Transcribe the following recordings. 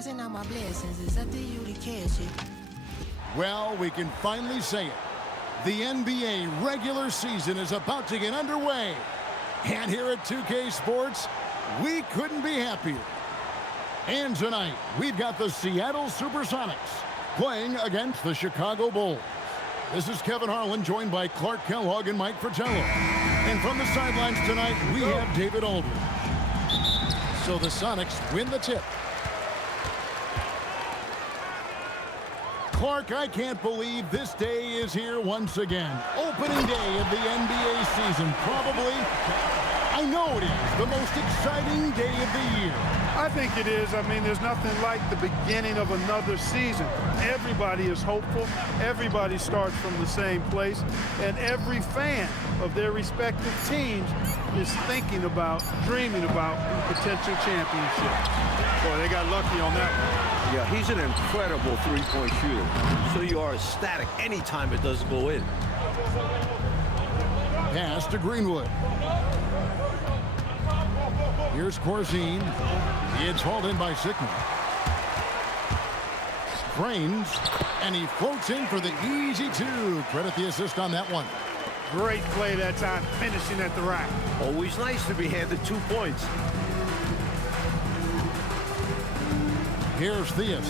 Passing out my blessings, it's up to you to catch it. Well, we can finally say it. The NBA regular season is about to get underway. And here at 2K Sports, we couldn't be happier. And tonight, we've got the Seattle Supersonics playing against the Chicago Bulls. This is Kevin Harlan, joined by Clark Kellogg and Mike Fratello. And from the sidelines tonight, we have David Aldridge. So the Sonics win the tip. Clark, I can't believe this day is here once again. Opening day of the NBA season. Probably, I know it is, the most exciting day of the year. I think it is. I mean, there's nothing like the beginning of another season. Everybody is hopeful. Everybody starts from the same place. And every fan of their respective teams is thinking about, dreaming about potential championships. Boy, they got lucky on that one. Yeah, he's an incredible three-point shooter. So you are ecstatic anytime it doesn't go in. Pass to Greenwood. Here's Corzine. It's hauled in by Sigma. Sprains, and he floats in for the easy two. Credit the assist on that one. Great play that time, finishing at the rack. Always nice to be handed 2 points. Here's Theus.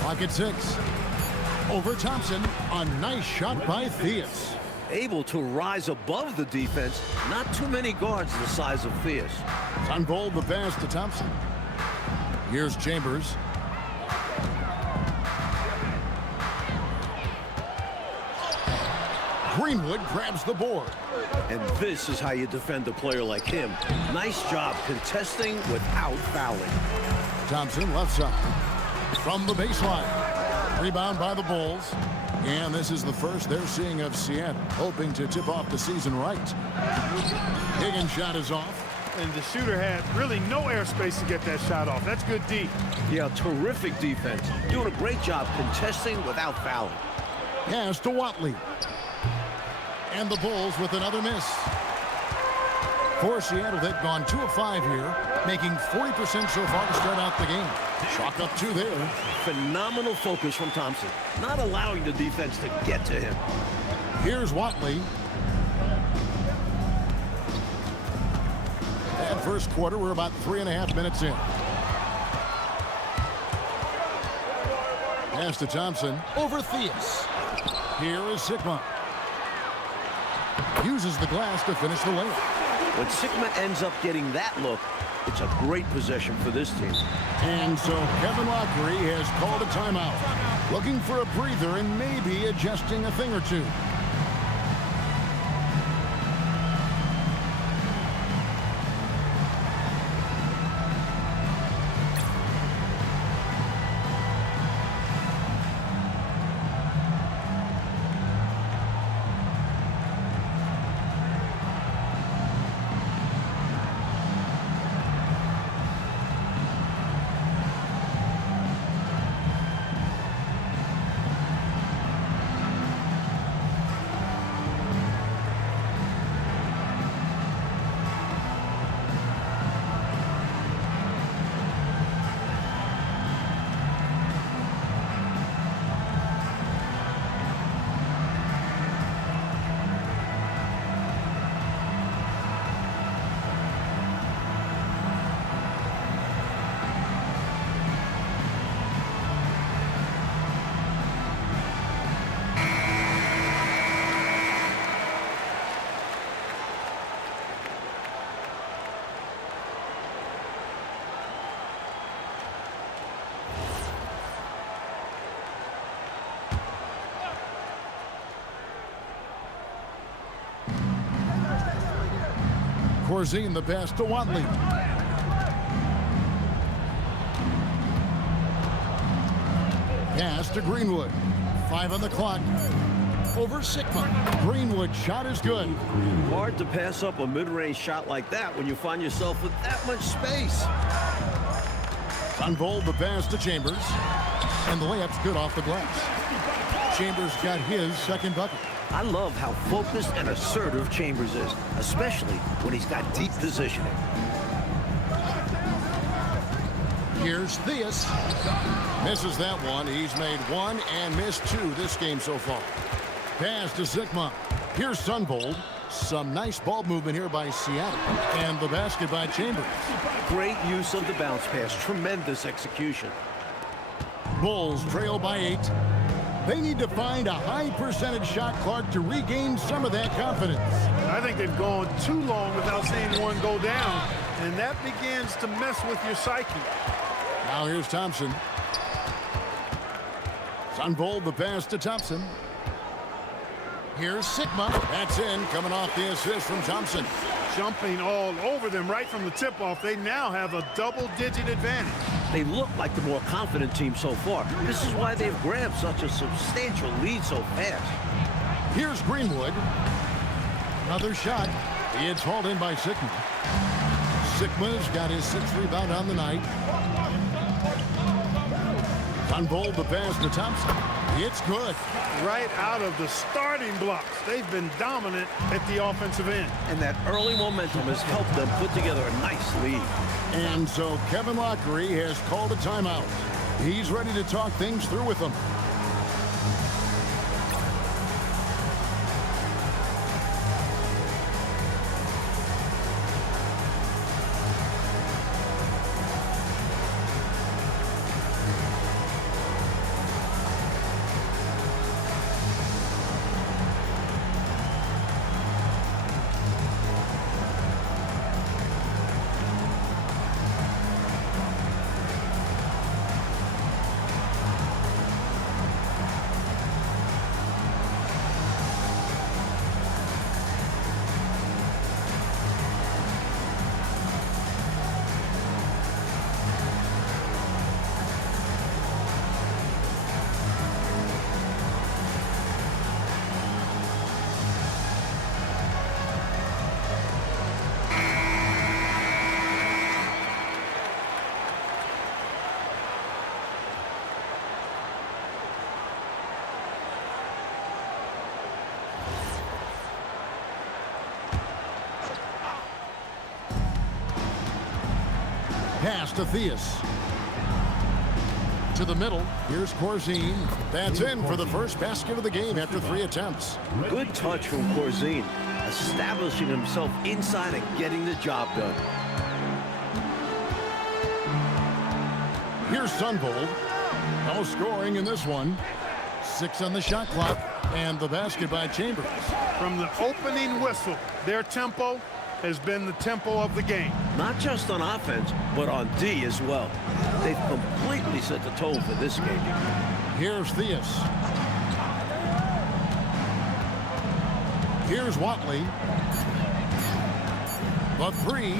Pocket 6. Over Thompson. A nice shot by Theus. Able to rise above the defense. Not too many guards the size of Theus. Unfold the pass to Thompson. Here's Chambers. Greenwood grabs the board. And this is how you defend a player like him. Nice job contesting without fouling. Thompson left side. From the baseline. Rebound by the Bulls. And this is the first they're seeing of Seattle, hoping to tip off the season right. Higgins' shot is off. And the shooter had really no airspace to get that shot off. That's good D. Yeah, terrific defense. Doing a great job contesting without fouling. Pass to Watley. And the Bulls with another miss. For Seattle, they've gone 2 of 5 here, making 40% so far to start out the game. Chalk up 2 there. Phenomenal focus from Thompson, not allowing the defense to get to him. Here's Watley. And first quarter, we're about 3.5 minutes in. Pass to Thompson. Over Theus. Here is Sigma. Uses the glass to finish the layup. When Sigma ends up getting that look, it's a great possession for this team. And so Kevin Lockery has called a timeout, looking for a breather and maybe adjusting a thing or two. Corzine the pass to Watley. Pass to Greenwood. 5 on the clock. Over Sigma. Greenwood shot is good. Hard to pass up a mid-range shot like that when you find yourself with that much space. Unfold the pass to Chambers. And the layup's good off the glass. Chambers got his second bucket. I love how focused and assertive Chambers is, especially when he's got deep positioning. Here's Theus. Misses that one. He's made one and missed two this game so far. Pass to Sigma. Here's Sunvold. Some nice ball movement here by Seattle. And the basket by Chambers. Great use of the bounce pass. Tremendous execution. Bulls trail by 8. They need to find a high percentage shot clock to regain some of that confidence. I think they've gone too long without seeing one go down, and that begins to mess with your psyche. Now here's Thompson. Sunvold the pass to Thompson. Here's Sigma. That's in, coming off the assist from Thompson. Jumping all over them right from the tip-off. They now have a double-digit advantage. They look like the more confident team so far. This is why they've grabbed such a substantial lead so fast. Here's Greenwood. Another shot. It's hauled in by Sigma. Sigma's got his 6th rebound on the night. Sunvold the pass to Thompson. It's good. Right out of the starting blocks. They've been dominant at the offensive end. And that early momentum has helped them put together a nice lead. And so Kevin Lockery has called a timeout. He's ready to talk things through with them. Pass to Theus. To the middle. Here's Corzine. That's in for the first basket of the game after 3 attempts. Good touch from Corzine, establishing himself inside and getting the job done. Here's Sunvold. No scoring in this one. 6 on the shot clock. And the basket by Chambers. From the opening whistle, their tempo has been the tempo of the game. Not just on offense, but on D as well. They've completely set the tone for this game. Here's Theus. Here's Watley. The 3.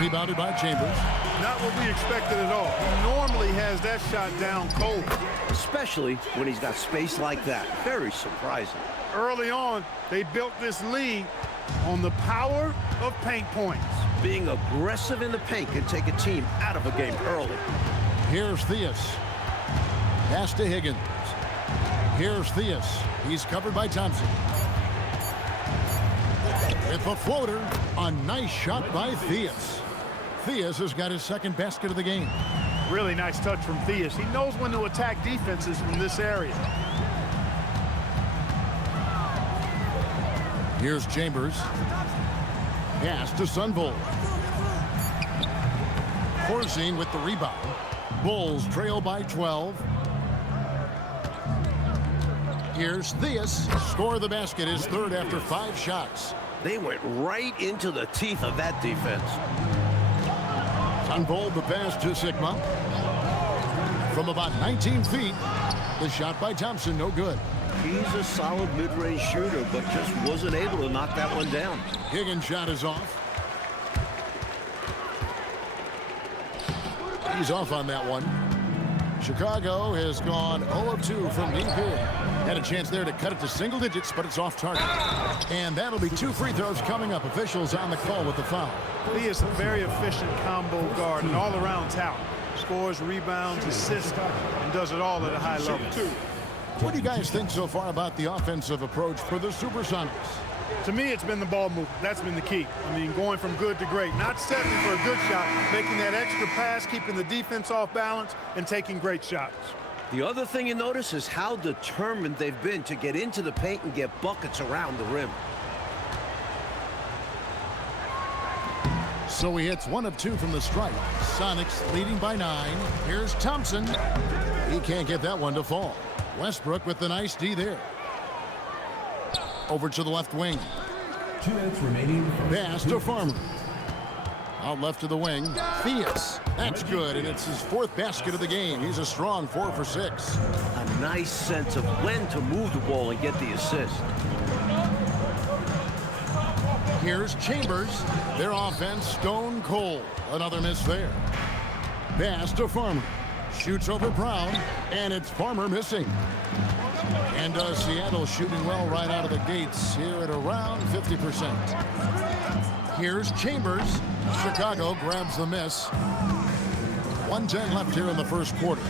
Rebounded by Chambers. Not what we expected at all. He normally has that shot down cold. Especially when he's got space like that. Very surprising. Early on, they built this lead on the power of paint points. Being aggressive in the paint can take a team out of a game early. Here's Theus. Pass to Higgins. Here's Theus. He's covered by Thompson. With a floater, a nice shot by Theus. Theus has got his 2nd basket of the game. Really nice touch from Theus. He knows when to attack defenses from this area. Here's Chambers. Pass to Sunvold. Corzine with the rebound. Bulls trail by 12. Here's Theus. Score the basket, his 3rd after 5 shots. They went right into the teeth of that defense. Sunvold the pass to Sigma. From about 19 feet, the shot by Thompson, no good. He's a solid mid-range shooter, but just wasn't able to knock that one down. Higgins' shot is off. He's off on that one. Chicago has gone 0 of 2 from deep here. Had a chance there to cut it to single digits, but it's off target. And that'll be 2 free throws coming up. Officials on the call with the foul. He is a very efficient combo guard and all-around talent. Scores, rebounds, assists, and does it all at a high level. What do you guys think so far about the offensive approach for the Supersonics? To me, it's been the ball movement. That's been the key. I mean, going from good to great. Not settling for a good shot, making that extra pass, keeping the defense off balance, and taking great shots. The other thing you notice is how determined they've been to get into the paint and get buckets around the rim. So he hits 1 of 2 from the stripe. Sonics leading by 9. Here's Thompson. He can't get that one to fall. Westbrook with the nice D there. Over to the left wing. 2 minutes remaining. Pass to Farmer. Out left to the wing. Theus. That's good, and it's his 4th basket of the game. He's a strong 4 for 6. A nice sense of when to move the ball and get the assist. Here's Chambers. Their offense stone cold. Another miss there. Pass to Farmer. Shoots over Brown, and it's Farmer missing. And Seattle shooting well right out of the gates here at around 50%. Here's Chambers. Chicago grabs the miss. 1:10 left here in the first quarter.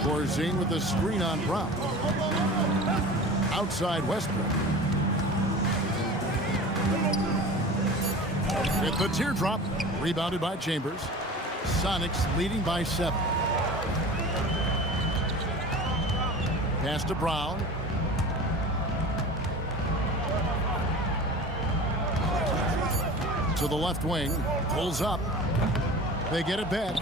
Corzine with the screen on Brown. Outside Westbrook. With the teardrop. Rebounded by Chambers. Sonics leading by 7. Pass to Brown. To the left wing. Pulls up. They get it back.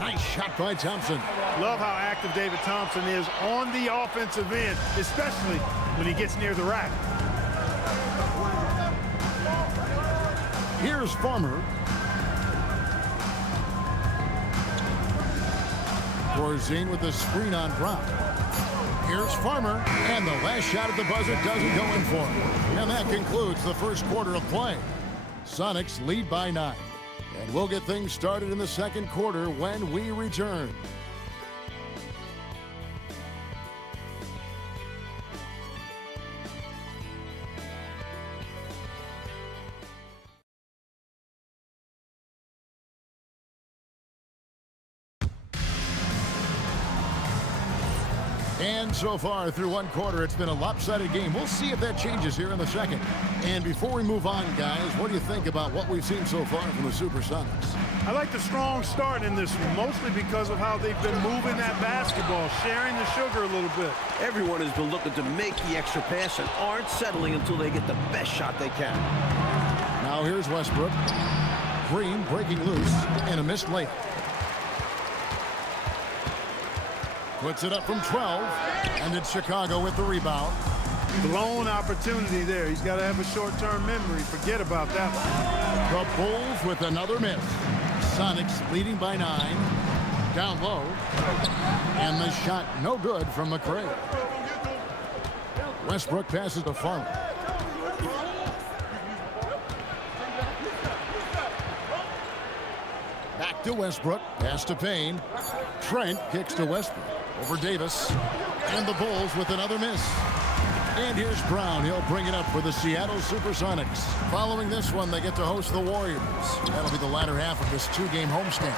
Nice shot by Thompson. Love how active David Thompson is on the offensive end, especially when he gets near the rack. Here's Farmer. Corzine with the screen on Brown. Here's Farmer, and the last shot at the buzzer doesn't go in for him. And that concludes the first quarter of play. Sonics lead by 9. And we'll get things started in the second quarter when we return. And so far through one quarter, it's been a lopsided game. We'll see if that changes here in the second. And before we move on, guys, what do you think about what we've seen so far from the Supersonics? I like the strong start in this one, mostly because of how they've been moving that basketball, sharing the sugar a little bit. Everyone has been looking to make the extra pass and aren't settling until they get the best shot they can. Now here's Westbrook. Green breaking loose and a missed layup. Puts it up from 12, and it's Chicago with the rebound. Blown opportunity there. He's got to have a short-term memory. Forget about that one. The Bulls with another miss. Sonics leading by 9. Down low. And the shot no good from McRae. Westbrook passes to Farmer. Back to Westbrook. Pass to Payne. Trent kicks to Westbrook. Over Davis. And the Bulls with another miss. And here's Brown. He'll bring it up for the Seattle Supersonics. Following this one, they get to host the Warriors. That'll be the latter half of this 2-game homestand.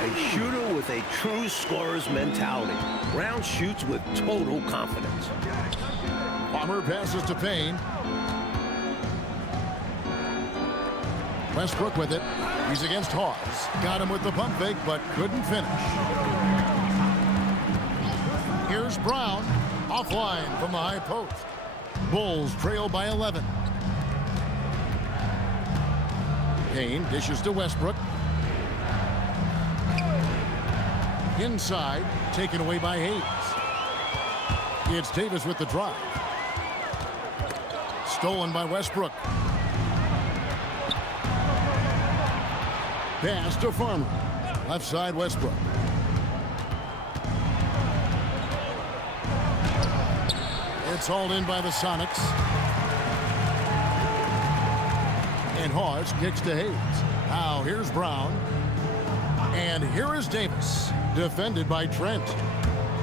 A shooter with a true scorer's mentality. Brown shoots with total confidence. Palmer passes to Payne. Westbrook with it. He's against Hawes. Got him with the pump fake, but couldn't finish. Here's Brown. Offline from the high post. Bulls trail by 11. Payne dishes to Westbrook. Inside, taken away by Hayes. It's Davis with the drive. Stolen by Westbrook. Pass to Farmer. Left side Westbrook. It's hauled in by the Sonics. And Hawes kicks to Hayes. Now here's Brown. And here is Davis. Defended by Trent.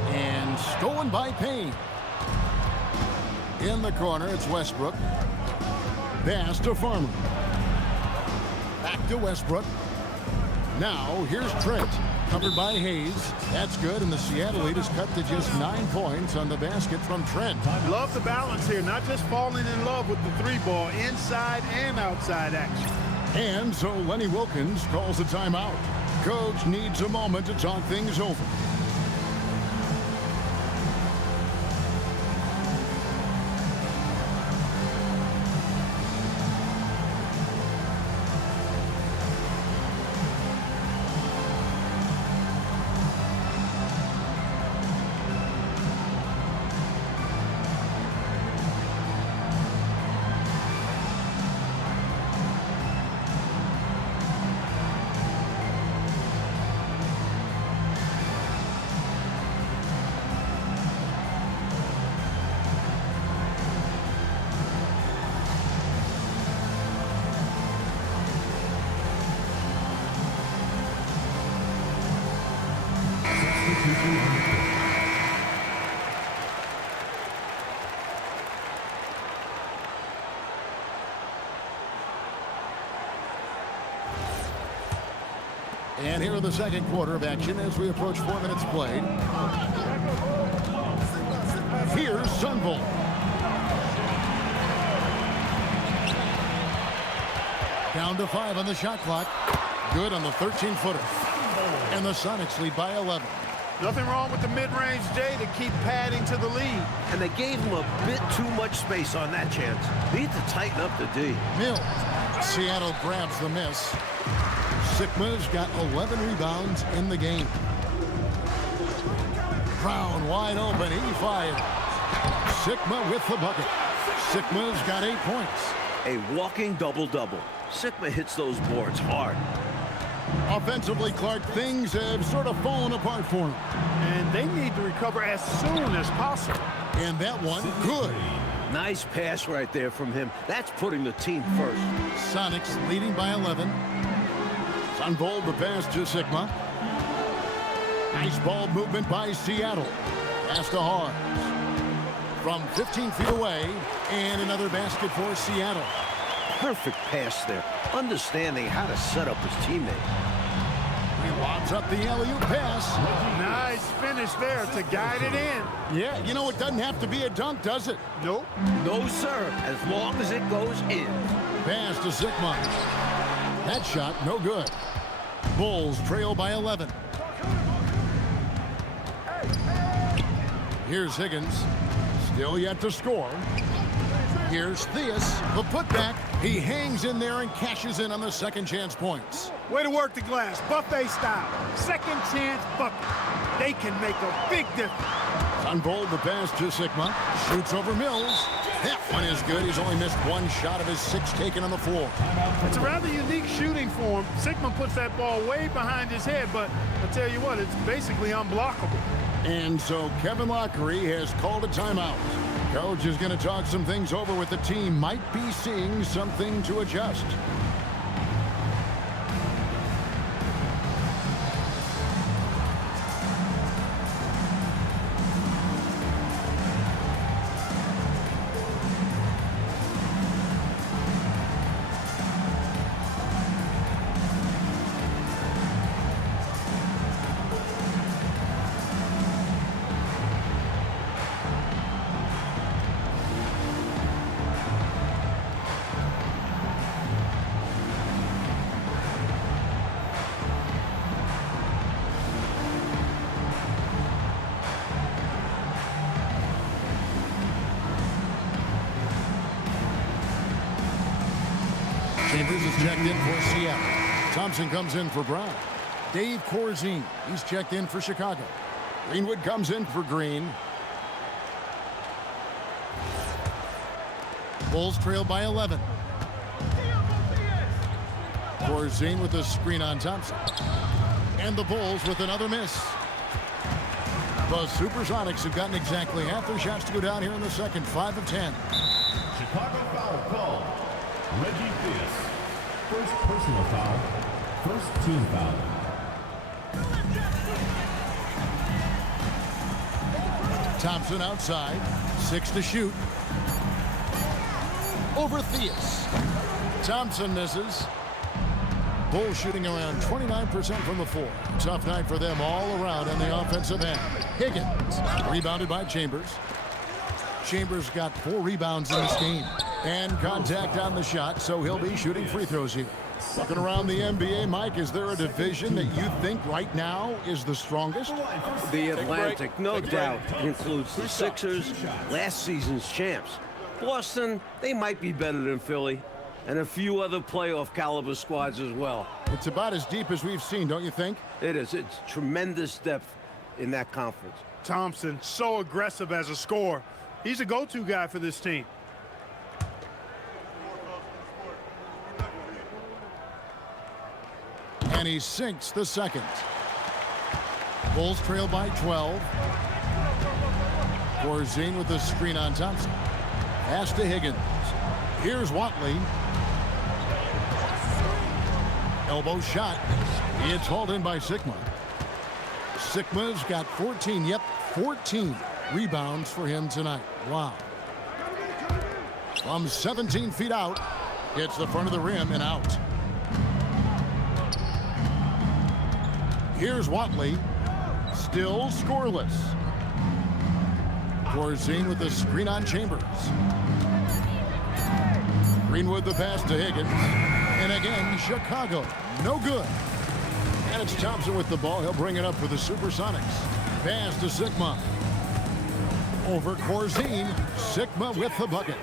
And stolen by Payne. In the corner, it's Westbrook. Pass to Farmer. Back to Westbrook. Now here's Trent. covered by Hayes. That's good, and the Seattle lead is cut to just 9 points on the basket from Trent. Love the balance here, not just falling in love with the three ball, inside and outside action. And so Lenny Wilkins calls a timeout. Coach needs a moment to talk things over. And here in the second quarter of action as we approach 4 minutes played. Here's Sunvolt. Down to 5 on the shot clock. Good on the 13-footer. And the Sonics lead by 11. Nothing wrong with the mid-range J to keep padding to the lead. And they gave him a bit too much space on that chance. Need to tighten up the D. Mills. Seattle grabs the miss. Sikma's got 11 rebounds in the game. Brown wide open. He fired. Sikma with the bucket. Sikma's got 8 points. A walking double-double. Sikma hits those boards hard. Offensively, Clark, things have sort of fallen apart for him. And they need to recover as soon as possible. And that one, good. Nice pass right there from him. That's putting the team first. Sonics leading by 11. Sunvolt the pass to Sikma. Nice ball movement by Seattle. Pass to Hawes. From 15 feet away, and another basket for Seattle. Perfect pass there. Understanding how to set up his teammate. He lobs up the alley-oop pass. Nice finish there to guide it in. Yeah, you know, it doesn't have to be a dunk, does it? Nope. No, sir. As long as it goes in. Pass to Sikma. That shot, no good. Bulls trail by 11. Here's Higgins. Still yet to score. Here's Theus, the putback. He hangs in there and cashes in on the second chance points. Way to work the glass, buffet style. Second chance bucket. They can make a big difference. Sunvolt the pass to Sikma. Shoots over Mills. That one is good. He's only missed 1 shot of his 6 taken on the floor. It's a rather unique shooting for him. Sigma puts that ball way behind his head, but I tell you what, it's basically unblockable. And so Kevin Lockery has called a timeout. Coach is going to talk some things over with the team. Might be seeing something to adjust. Chambers is checked in for Seattle. Thompson comes in for Brown. Dave Corzine, he's checked in for Chicago. Greenwood comes in for Green. Bulls trail by 11. Corzine with a screen on Thompson. And the Bulls with another miss. The Supersonics have gotten exactly half their shots to go down here in the second. 5 of 10. Chicago foul call. Reggie Theus. First personal foul. First team foul. Thompson outside. 6 to shoot. Over Theus. Thompson misses. Bulls shooting around 29% from the floor. Tough night for them all around on the offensive end. Higgins, rebounded by Chambers. Chambers got 4 rebounds in this game. And contact on the shot, so he'll be shooting free throws here. Looking around the NBA, Mike, is there a division that you think right now is the strongest? The Atlantic, no doubt, includes the Sixers, last season's champs. Boston, they might be better than Philly, and a few other playoff caliber squads as well. It's about as deep as we've seen, don't you think? It is. It's tremendous depth in that conference. Thompson, so aggressive as a scorer. He's a go-to guy for this team. And he sinks the second. Bulls trail by 12. Corzine with the screen on Thompson. Pass to Higgins. Here's Watley. Elbow shot. It's hauled in by Sigma. Sigma's got 14. Yep, 14 rebounds for him tonight. Wow. From 17 feet out, hits the front of the rim and out. Here's Watley. Still scoreless. Corzine with the screen on Chambers. Greenwood the pass to Higgins. And again, Chicago. No good. And it's Thompson with the ball. He'll bring it up for the Supersonics. Pass to Sigma. Over Corzine. Sigma with the bucket.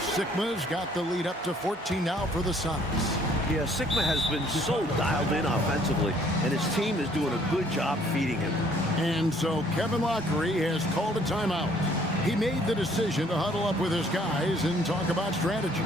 Sigma's got the lead up to 14 now for the Sonics. Yeah, Sigma has been so dialed in offensively, and his team is doing a good job feeding him. And so Kevin Lockery has called a timeout. He made the decision to huddle up with his guys and talk about strategy.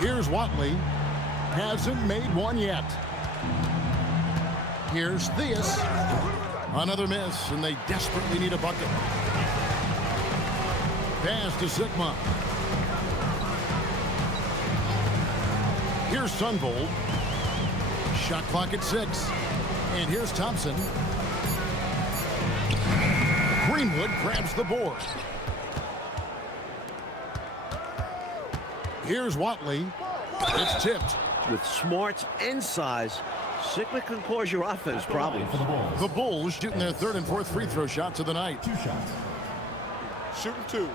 Here's Watley. Hasn't made one yet. Here's Theus. Another miss, and they desperately need a bucket. Pass to Sigma. Here's Sunvold. Shot clock at 6. And here's Thompson. Greenwood grabs the board. Here's Watley. It's tipped. With smarts and size, Sigma can cause your offense problems. The Bulls shooting their 3rd and 4th free throw shots of the night. 2 shots. Shooting 2.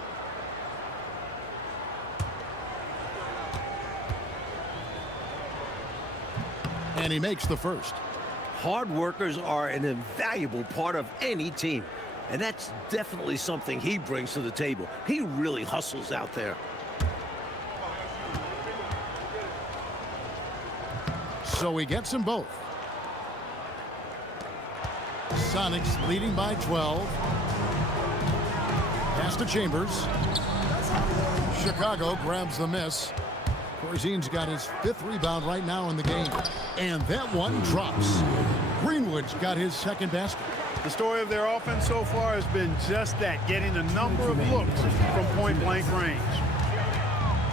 And he makes the first. Hard workers are an invaluable part of any team, and that's definitely something he brings to the table. He really hustles out there. So he gets them both. Sonics leading by 12. Pass to Chambers. Chicago grabs the miss. Corzine's got his 5th rebound right now in the game. And that one drops. Greenwood's got his 2nd basket. The story of their offense so far has been just that, getting a number of looks from point-blank range.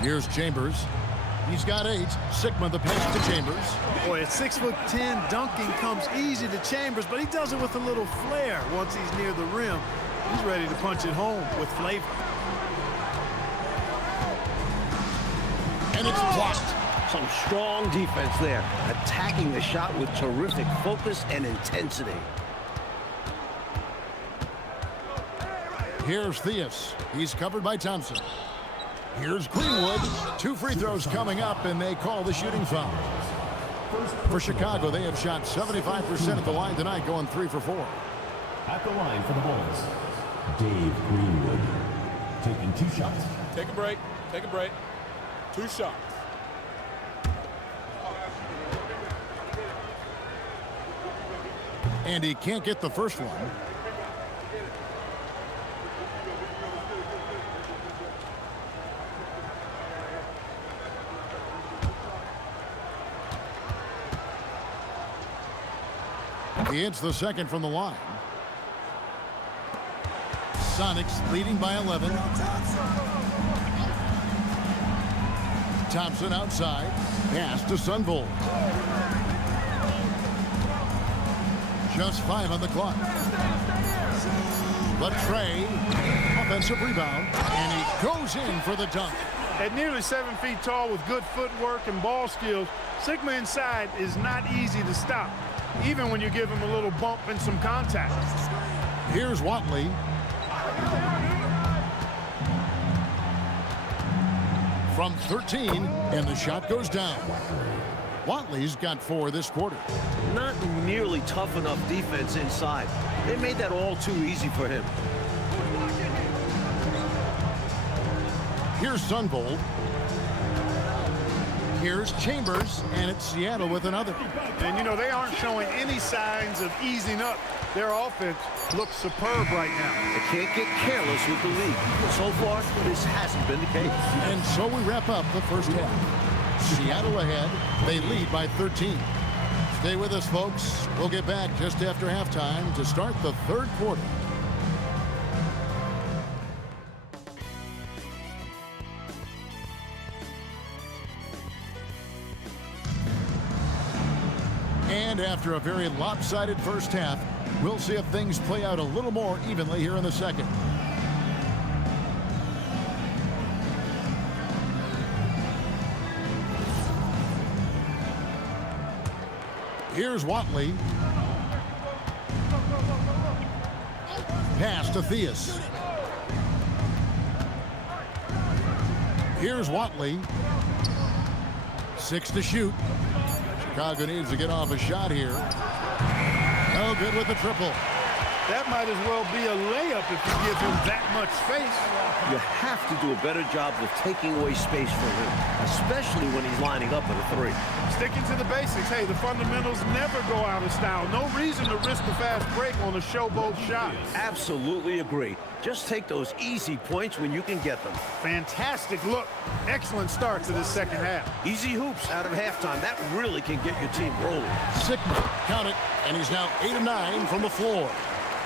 Here's Chambers. He's got 8. Sigma the pass to Chambers. Boy, at 6'10", dunking comes easy to Chambers, but he does it with a little flair. Once he's near the rim, he's ready to punch it home with flavor. And it's blocked. Some strong defense there, attacking the shot with terrific focus and intensity. Here's Theus. He's covered by Thompson. Here's Greenwood. 2 free throws coming up, and they call the shooting foul. For Chicago, they have shot 75% at the line tonight, going 3 for 4. At the line for the Bulls, Dave Greenwood. Taking 2 shots. Take a break. Take a break. 2 shots. And he can't get the first one. He hits the second from the line. Sonics leading by 11. Thompson outside. Pass to Sunvold. Just 5 on the clock. But Trey, offensive rebound, and he goes in for the dunk. At nearly 7 feet tall with good footwork and ball skills, Sigma inside is not easy to stop, even when you give him a little bump and some contact. Here's Watley. From 13, and the shot goes down. Watley's got 4 this quarter. Not nearly tough enough defense inside. They made that all too easy for him. Here's Sunvold. Here's Chambers, and it's Seattle with another. And, you know, they aren't showing any signs of easing up. Their offense looks superb right now. They can't get careless with the lead. So far, this hasn't been the case. And so we wrap up the first half. Seattle ahead. They lead by 13. Stay with us, folks. We'll get back just after halftime to start the third quarter. And after a very lopsided first half, we'll see if things play out a little more evenly here in the second. Here's Watley. Pass to Theus. Here's Watley. 6 to shoot. Chicago needs to get off a shot here. No good with the triple. That might as well be a layup if you give him that much space. You have to do a better job of taking away space from him, especially when he's lining up at a 3. Sticking to the basics. Hey, the fundamentals never go out of style. No reason to risk a fast break on a showboat shot. Absolutely agree. Just take those easy points when you can get them. Fantastic look. Excellent start to this second half. Easy hoops out of halftime. That really can get your team rolling. Sigma, count it, and he's now 8 of 9 from the floor.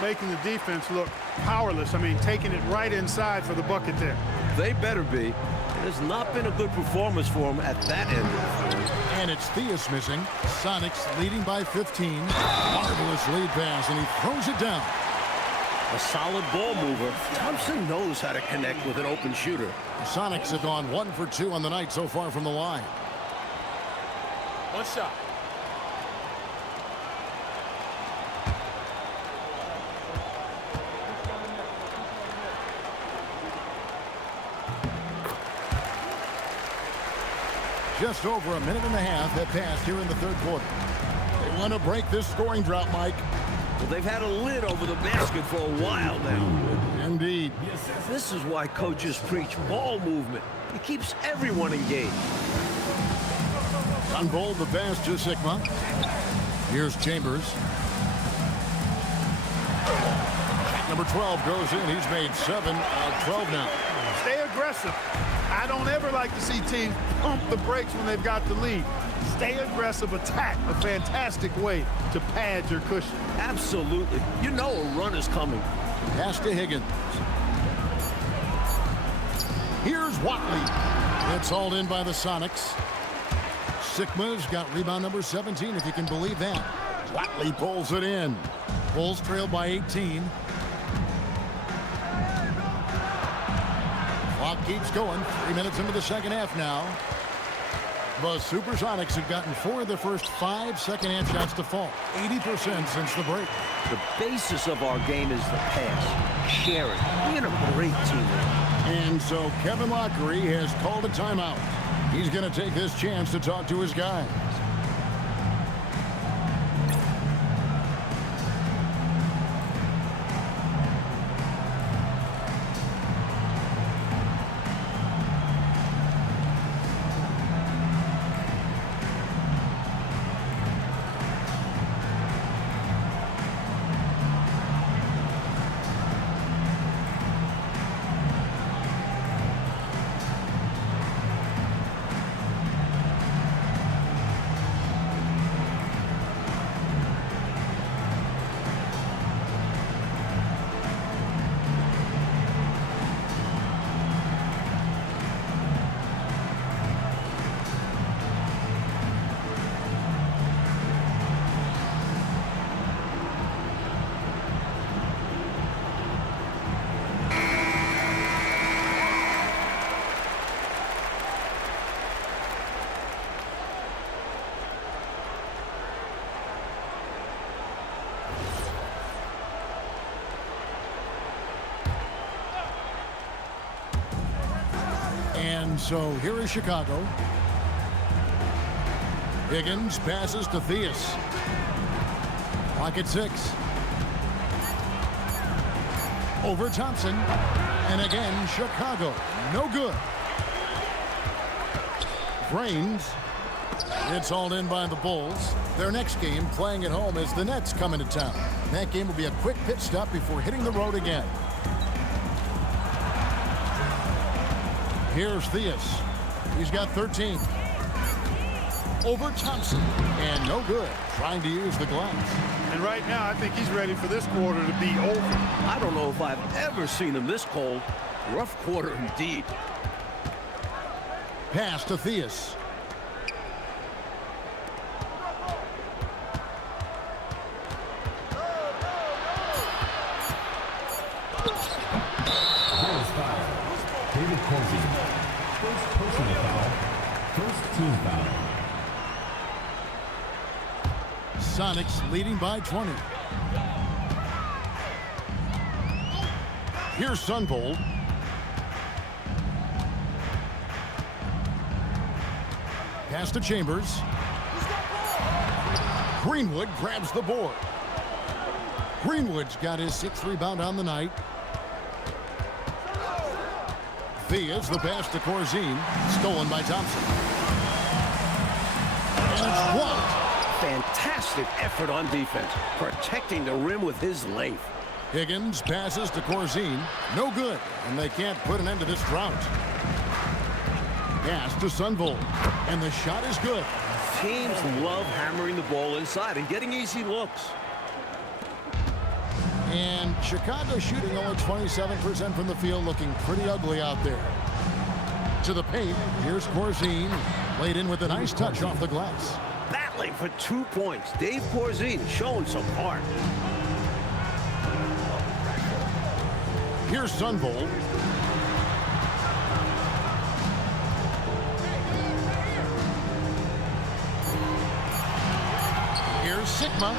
Making the defense look powerless. I mean, taking it right inside for the bucket there. They better be. It has not been a good performance for him at that end of the floor. And it's Theus missing. Sonics leading by 15. Marvelous lead pass, and he throws it down. A solid ball mover. Thompson knows how to connect with an open shooter. The Sonics have gone 1 for 2 on the night so far from the line. 1 shot. Just over a minute and a half have passed here in the third quarter. They want to break this scoring drought, Mike. Well, they've had a lid over the basket for a while now. Indeed. This is why coaches preach ball movement. It keeps everyone engaged. Unbold the pass to Sigma. Here's Chambers. Number 12 goes in. He's made 7 out of 12 now. Stay aggressive. I don't ever like to see teams pump the brakes when they've got the lead. Stay aggressive, attack. A fantastic way to pad your cushion. Absolutely. You know a run is coming. Pass to Higgins. Here's Watley. It's hauled in by the Sonics. Sigma's got rebound number 17, if you can believe that. Watley pulls it in. Bulls trail by 18. Clock keeps going. 3 minutes into the second half now. The Supersonics have gotten 4 of their first 5 second-hand shots to fall, 80% since the break. The basis of our game is the pass, sharing, being a great teammate. And so Kevin Lockery has called a timeout. He's going to take this chance to talk to his guys. And so here is Chicago. Higgins passes to Theus. Clock at 6. Over Thompson. And again, Chicago. No good. Brains. It's hauled in by the Bulls. Their next game, playing at home, as the Nets come into town. That game will be a quick pit stop before hitting the road again. Here's Theus. He's got 13. Over Thompson. And no good. Trying to use the glass. And right now, I think he's ready for this quarter to be over. I don't know if I've ever seen him this cold. Rough quarter indeed. Pass to Theus. David Corzine. First personal foul. First team foul. Sonics leading by 20. Here's Sunvold. Pass to Chambers. Greenwood grabs the board. Greenwood's got his 6th rebound on the night. Theus, the pass to Corzine, stolen by Thompson. And it's blocked. Fantastic effort on defense, protecting the rim with his length. Higgins passes to Corzine. No good, and they can't put an end to this drought. Pass to Sunvold, and the shot is good. Teams love hammering the ball inside and getting easy looks. And Chicago shooting only 27% from the field, looking pretty ugly out there. To the paint, here's Corzine, laid in with a nice touch off the glass. Battling for 2 points. Dave Corzine showing some heart. Here's Sunvold. Here's Sigma.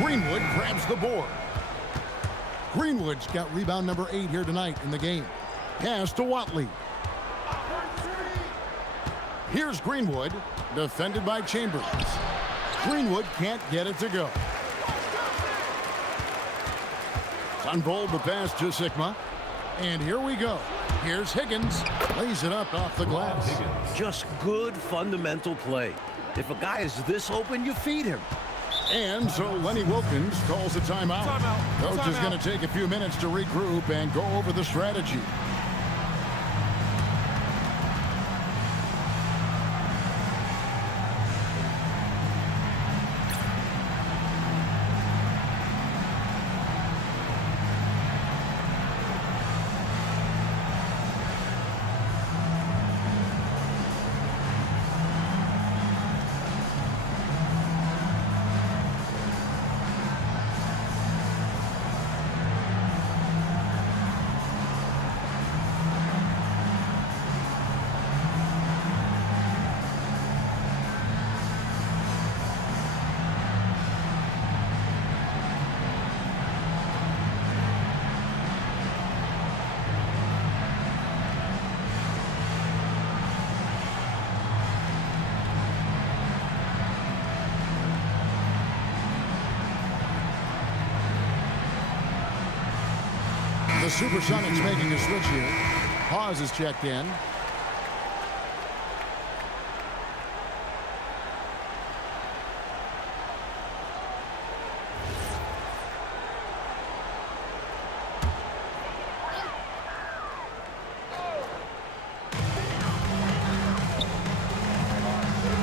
Greenwood grabs the board. Greenwood's got rebound number 8 here tonight in the game. Pass to Watley. Here's Greenwood, defended by Chambers. Greenwood can't get it to go. Sunvold the pass to Sigma. And here we go. Here's Higgins. Lays it up off the glass. Just good fundamental play. If a guy is this open, you feed him. And so Lenny Wilkins calls a timeout. Coach is going to take a few minutes to regroup and go over the strategy. The Supersonics making a switch here. Pause is checked in.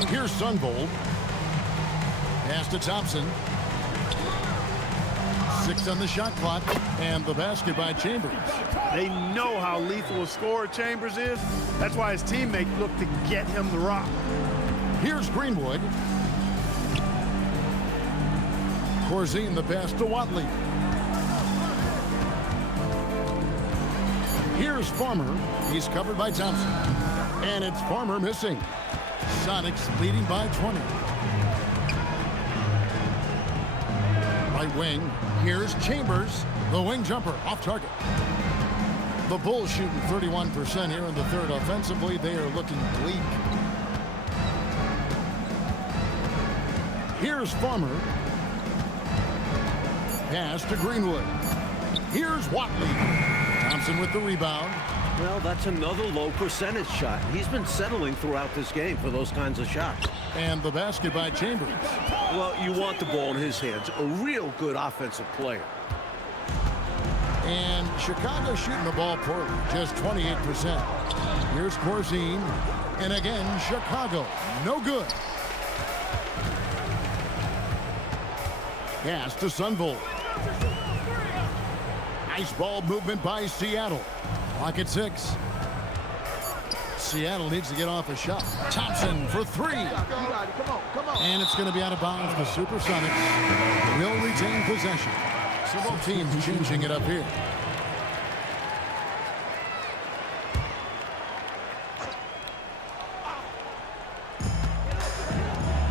Here's Sunvold. Pass to Thompson. 6 on the shot clock, and the basket by Chambers. They know how lethal a scorer Chambers is. That's why his teammates look to get him the rock. Here's Greenwood. Corzine the pass to Watley. Here's Farmer. He's covered by Thompson. And it's Farmer missing. Sonics leading by 20. Right wing. Here's Chambers. The wing jumper off target. The Bulls shooting 31% here in the third. Offensively, they are looking bleak. Here's Farmer. Pass to Greenwood. Here's Watley. Thompson with the rebound. Well, that's another low percentage shot. He's been settling throughout this game for those kinds of shots. And the basket by Chambers. Well, you want the ball in his hands. A real good offensive player. And Chicago shooting the ball poorly, just 28%. Here's Corzine. And again, Chicago, no good. Pass to Sunvold. Nice ball movement by Seattle. Clock at 6. Seattle needs to get off a shot. Thompson for 3. And it's going to be out of bounds. The Supersonics will retain possession. So both teams changing it up here.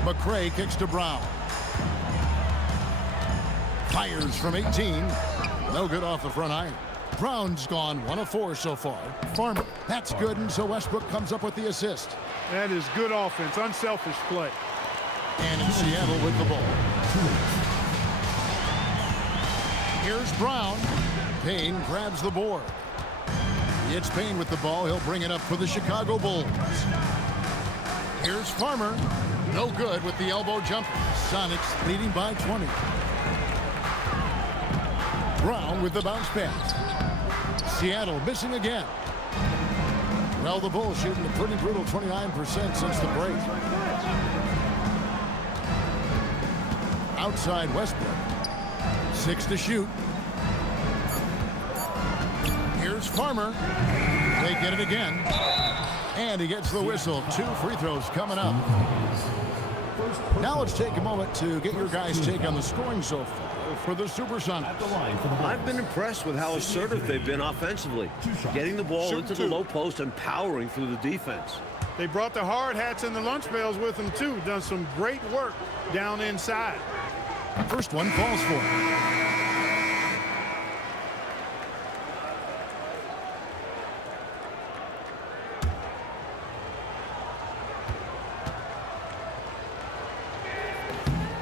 McRae kicks to Brown. Fires from 18. No good off the front iron. Brown's gone 1 of 4 so far. Farmer, that's good, and so Westbrook comes up with the assist. That is good offense, unselfish play. And in Seattle with the ball. Here's Brown. Payne grabs the board. It's Payne with the ball. He'll bring it up for the Chicago Bulls. Here's Farmer. No good with the elbow jumper. Sonics leading by 20. Brown with the bounce pass. Seattle missing again. Well, the Bulls shooting a pretty brutal 29% since the break. Outside Westbrook. 6 to shoot. Here's Farmer. They get it again. And he gets the whistle. 2 free throws coming up. Now let's take a moment to get your guys' take on the scoring so far for the Supersonics. I've been impressed with how assertive they've been offensively, getting the ball into the low post and powering through the defense. They brought the hard hats and the lunch pails with them, too. Done some great work down inside. First one falls for him.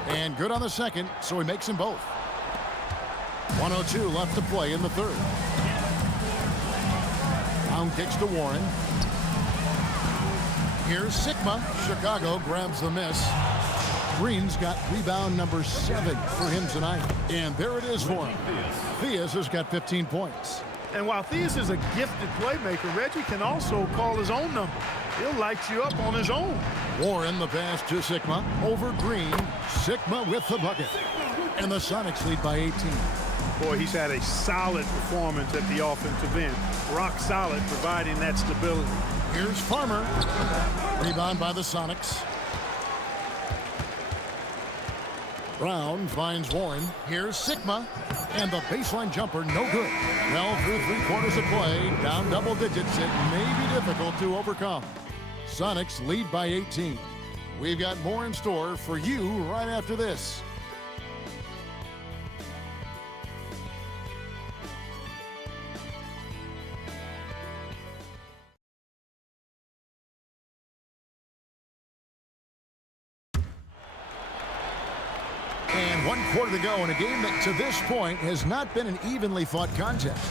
And good on the second, so he makes them both. 1:02 left to play in the third. Brown kicks to Warren. Here's Sigma. Chicago grabs the miss. Green's got rebound number 7 for him tonight. And there it is for him. Theus has got 15 points. And while Theus is a gifted playmaker, Reggie can also call his own number. He'll light you up on his own. Warren the pass to Sigma. Over Green. Sigma with the bucket. And the Sonics lead by 18. Boy, he's had a solid performance at the offensive end. Rock solid, providing that stability. Here's Farmer. Rebound by the Sonics. Brown finds Warren. Here's Sigma. And the baseline jumper, no good. Well, through 3 quarters of play, down double digits, it may be difficult to overcome. Sonics lead by 18. We've got more in store for you right after this. And 1 quarter to go in a game that to this point has not been an evenly fought contest.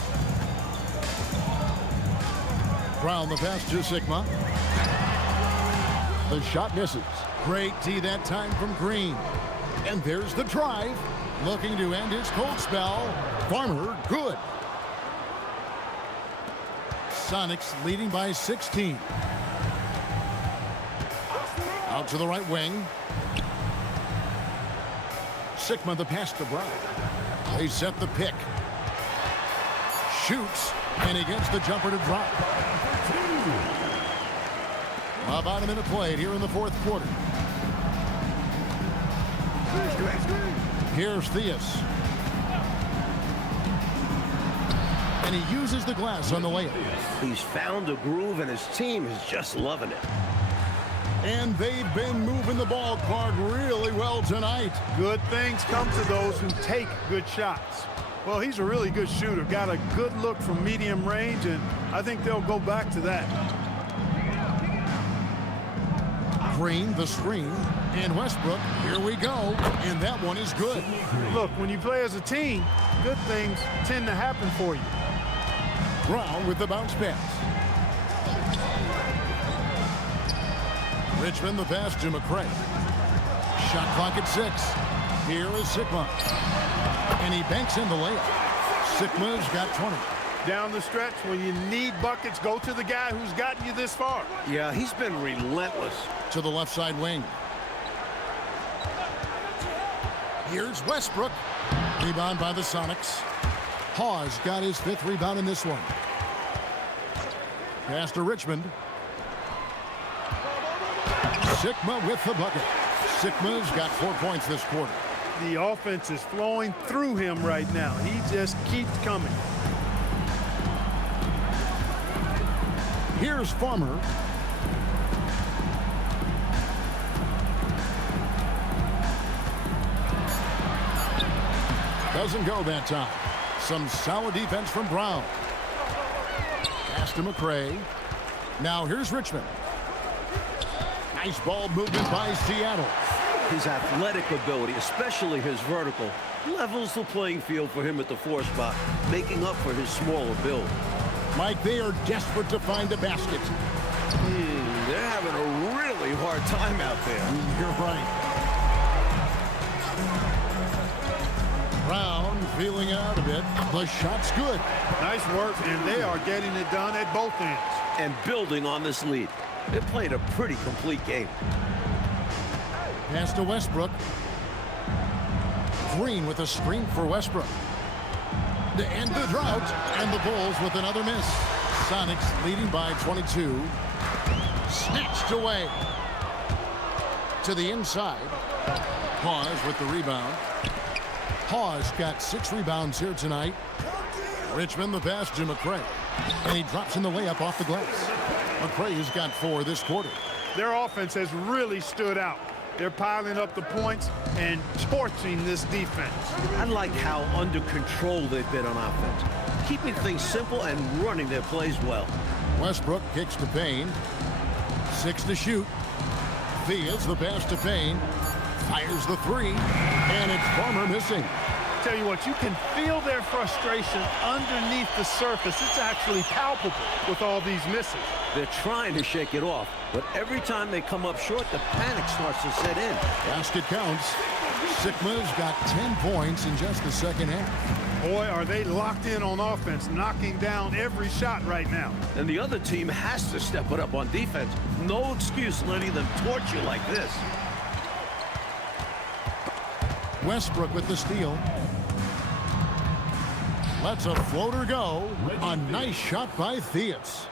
Brown the pass to Sigma. The shot misses. Great D that time from Green. And there's the drive. Looking to end his cold spell. Farmer, good. Sonics leading by 16. Out to the right wing. Sigma the pass to Brown. They set the pick. Shoots, and he gets the jumper to drop. About a minute played here in the fourth quarter. Here's Theus. And he uses the glass on the layup. He's found a groove, and his team is just loving it. And they've been moving the ball card really well tonight. Good things come to those who take good shots. Well, he's a really good shooter. Got a good look from medium range, and I think they'll go back to that. Green, the screen, and Westbrook, here we go, and that one is good. Look, when you play as a team, good things tend to happen for you. Brown with the bounce pass. Richmond the pass to McCray. Shot clock at 6. Here is Sigma. And he banks in the layup. Sigma's got 20. Down the stretch, when you need buckets, go to the guy who's gotten you this far. Yeah, he's been relentless. To the left side wing. Here's Westbrook. Rebound by the Sonics. Hawes got his 5th rebound in this one. Pass to Richmond. Sigma with the bucket. Sigma's got 4 points this quarter. The offense is flowing through him right now. He just keeps coming. Here's Farmer. Doesn't go that time. Some solid defense from Brown. Pass to McCray. Now here's Richmond. Nice ball movement by Seattle. His athletic ability, especially his vertical, levels the playing field for him at the 4 spot, making up for his smaller build. Mike, they are desperate to find a basket. They're having a really hard time out there. You're right. Brown feeling it out a bit. The shot's good. Nice work, and they are getting it done at both ends. And building on this lead. They played a pretty complete game. Pass to Westbrook. Green with a screen for Westbrook. To end the drought, and the Bulls with another miss. Sonics leading by 22. Snatched away. To the inside. Hawes with the rebound. Hawes got 6 rebounds here tonight. Richmond the pass to McCray. And he drops in the layup off the glass. McCray has got 4 this quarter. Their offense has really stood out. They're piling up the points and torching this defense. I like how under control they've been on offense, keeping things simple and running their plays well. Westbrook kicks to Payne. 6 to shoot. Theus the pass to Payne. Fires the 3. And it's Farmer missing. Tell you what, you can feel their frustration underneath the surface. It's actually palpable with all these misses. They're trying to shake it off, but every time they come up short, the panic starts to set in. Basket counts. Sigma's got 10 points in just the second half. Boy, are they locked in on offense, knocking down every shot right now. And the other team has to step it up on defense. No excuse letting them torch you like this. Westbrook with the steal. Lets a floater go. A nice shot by Theus.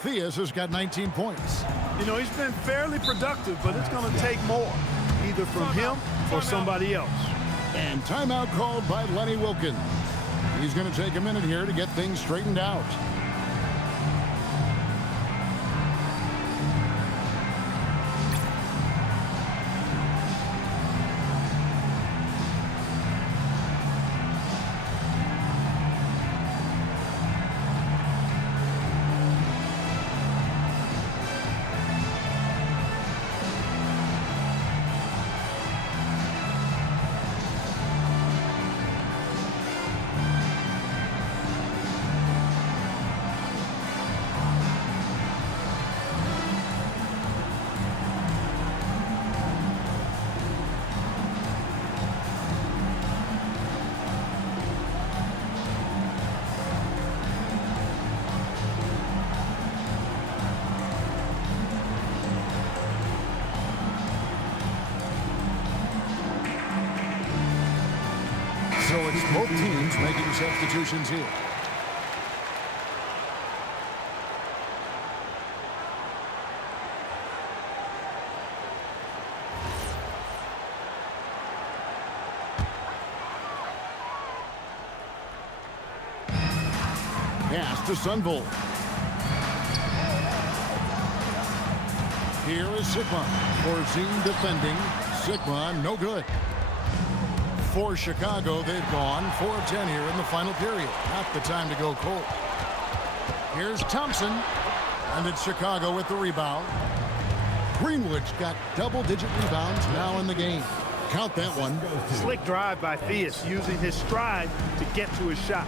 Theus has got 19 points. You know, he's been fairly productive, but it's going to take more, either from him or somebody else. And timeout called by Lenny Wilkins. He's going to take a minute here to get things straightened out. So it's both teams making substitutions here. Pass to Sunvolt. Here is Sigma. Corzine defending. Sigma, no good. For Chicago, they've gone 4 of 10 here in the final period. Not the time to go cold. Here's Thompson. And it's Chicago with the rebound. Greenwood's got double-digit rebounds now in the game. Count that one. Slick drive by Theus, using his stride to get to his shot.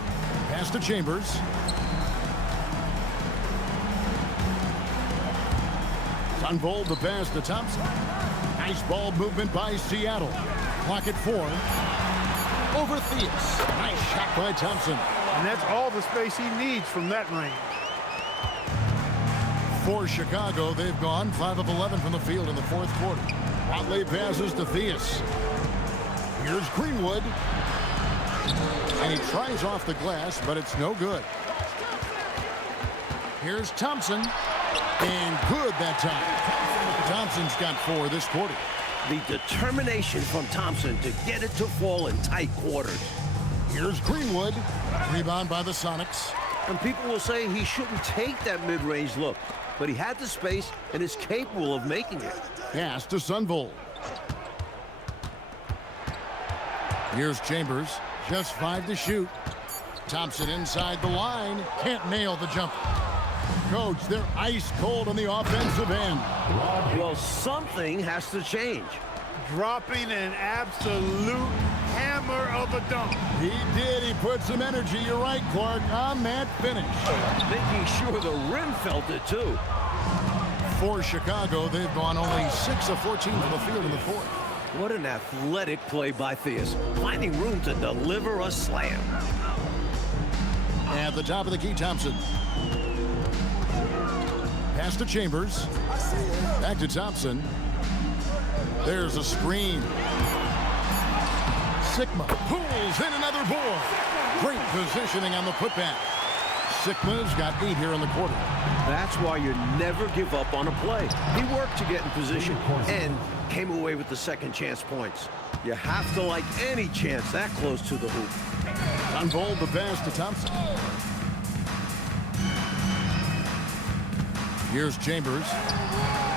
Pass to Chambers. Sunvolt the pass to Thompson. Nice ball movement by Seattle. Clock at 4. Over Theus. Nice shot by Thompson. And that's all the space he needs from that range. For Chicago, they've gone 5 of 11 from the field in the fourth quarter. Outlay passes to Theus. Here's Greenwood. And he tries off the glass, but it's no good. Here's Thompson. And good that time. Thompson's got 4 this quarter. The determination from Thompson to get it to fall in tight quarters. Here's Greenwood. Rebound by the Sonics. And people will say he shouldn't take that mid-range look, but he had the space and is capable of making it. Pass to Sunvolt. Here's Chambers. Just 5 to shoot. Thompson inside the line. Can't nail the jumper. Coach, they're ice cold on the offensive end. Well, something has to change. Dropping an absolute hammer of a dunk. He did. He put some energy, you're right, Clark, on that finish. Making sure the rim felt it, too. For Chicago, they've gone only 6 of 14 from the field in the fourth. What an athletic play by Theus, finding room to deliver a slam. At the top of the key, Thompson. Pass to Chambers. Back to Thompson. There's a screen. Sigma pulls in another board. Great positioning on the putback. Sigma's got 8 here in the quarter. That's why you never give up on a play. He worked to get in position and came away with the second chance points. You have to like any chance that close to the hoop. Unfold the pass to Thompson. Here's Chambers.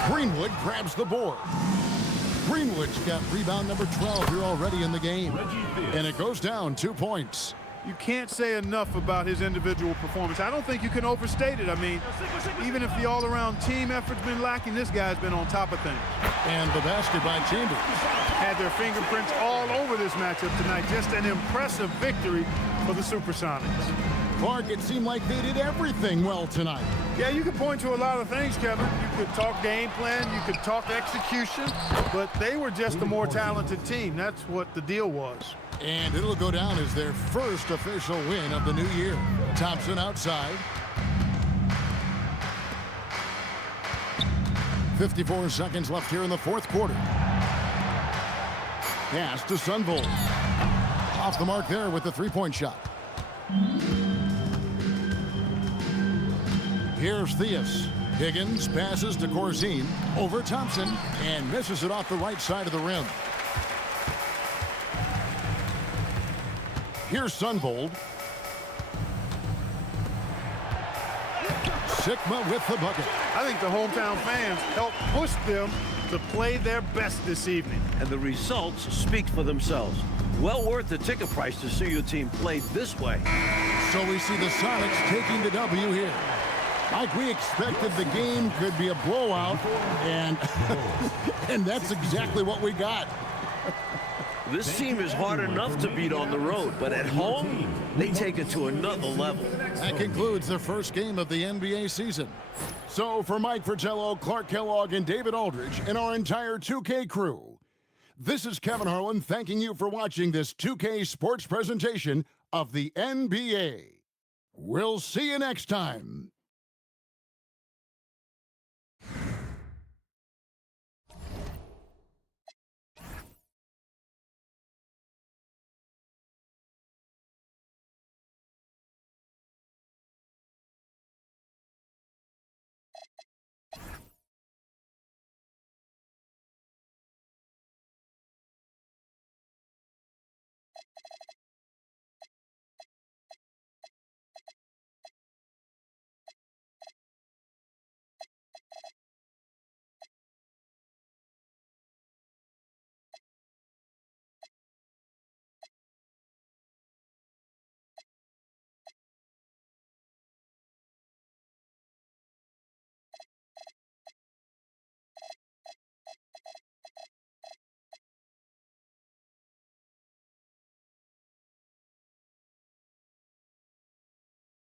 Greenwood grabs the board. Greenwood's got rebound number 12 here already in the game. And it goes down 2 points. You can't say enough about his individual performance. I don't think you can overstate it. I mean, even if the all-around team effort's been lacking, this guy's been on top of things. And the basket by Chambers. Had their fingerprints all over this matchup tonight. Just an impressive victory for the Supersonics. Clark, it seemed like they did everything well tonight. Yeah, you could point to a lot of things, Kevin. You could talk game plan, you could talk execution, but they were just a more talented team. That's what the deal was. And it'll go down as their first official win of the new year. Thompson outside. 54 seconds left here in the fourth quarter. Pass to Sunvolt. Off the mark there with the three-point shot. Here's Theus. Higgins passes to Corzine. Over Thompson and misses it off the right side of the rim. Here's Sunvolt. Sigma with the bucket. I think the hometown fans helped push them to play their best this evening. And the results speak for themselves. Well worth the ticket price to see your team play this way. So we see the Sonics taking the W here. Like we expected, the game could be a blowout, and and that's exactly what we got. This team is hard enough to beat on the road, but at home, they take it to another level. That concludes the first game of the NBA season. So for Mike Fratello, Clark Kellogg, and David Aldridge, and our entire 2K crew, this is Kevin Harlan thanking you for watching this 2K sports presentation of the NBA. We'll see you next time.